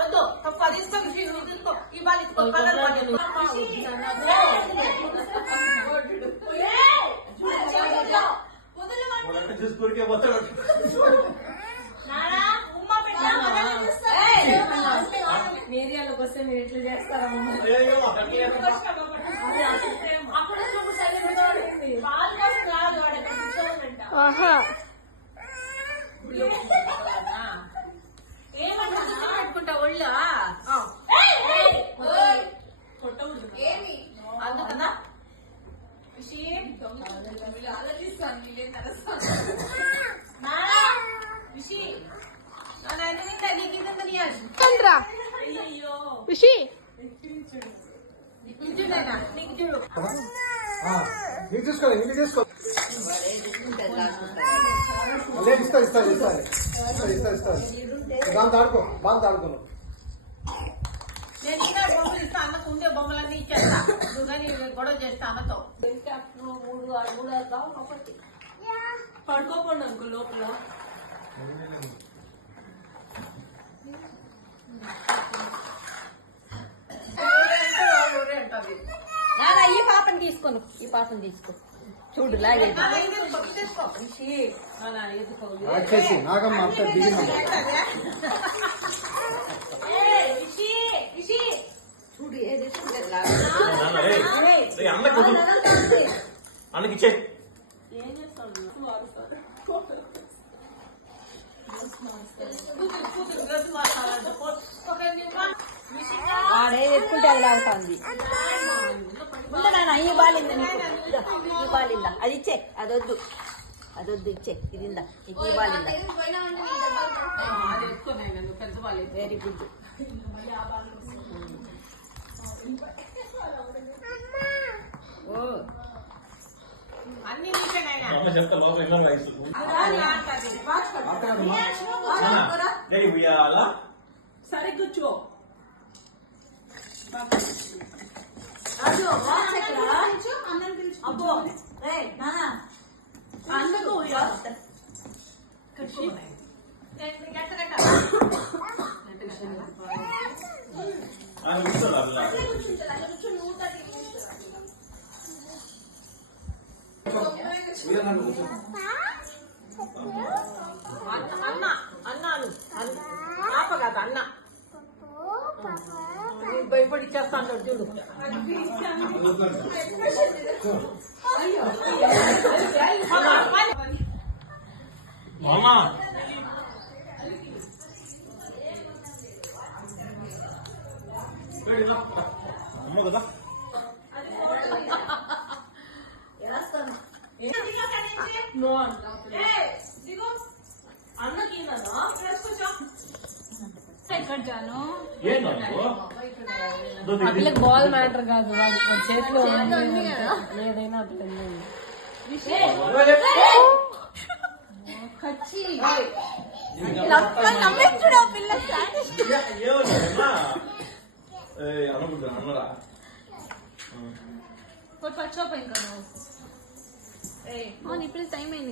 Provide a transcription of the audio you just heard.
వద్దు తీసుకో ఈ బాల్ ఇసుకో చూసుకుడికే పోతాడు మీడియాలోకి వస్తే మీరు ఎట్లా చేస్తారా ఏమనుకుంటా ఒళ్ళు అందుకన్నా తీసుకోండి ఇంటికి తీసుకో ఇస్తారు దాంతో ఆడుకో బాగా ఆడుకోను నేను ఇంకా బొమ్మలు ఇస్తా అన్నకు ఉండే బొమ్మలన్నీ ఇచ్చేస్తా నువ్వు కానీ గొడవ చేస్తా అన్నతో పడుకోపోండి అనుకో లోపల ఈ పాపని తీసుకోను ఈ పాపని తీసుకో చూడు లాగే నాగమ్మ చూడు ఏది అన్నకిచ్చే ఏం చేస్తాను ఎత్తుకుంటే అది లాగుతుంది ఈ బాలిందా నీకు ఈ బాలిందా అది ఇచ్చే అదొద్దు ఇచ్చే ఇదిందా నీకు ఈ బాలిందా వెరీ గుడ్ అన్ని సరే కూర్చో అబ్బో అందుకు అన్నాను పాప కాదు అన్న భయపడి చేస్తాను చూడు అమ్మ కదా అన్నకి అట్లకి బాల్ మ్యాటర్ కాదు వాడి చేతిలో ఏదైనా అట్లా పచ్చోపోయింది కదా ఇప్పుడు టైం అయింది.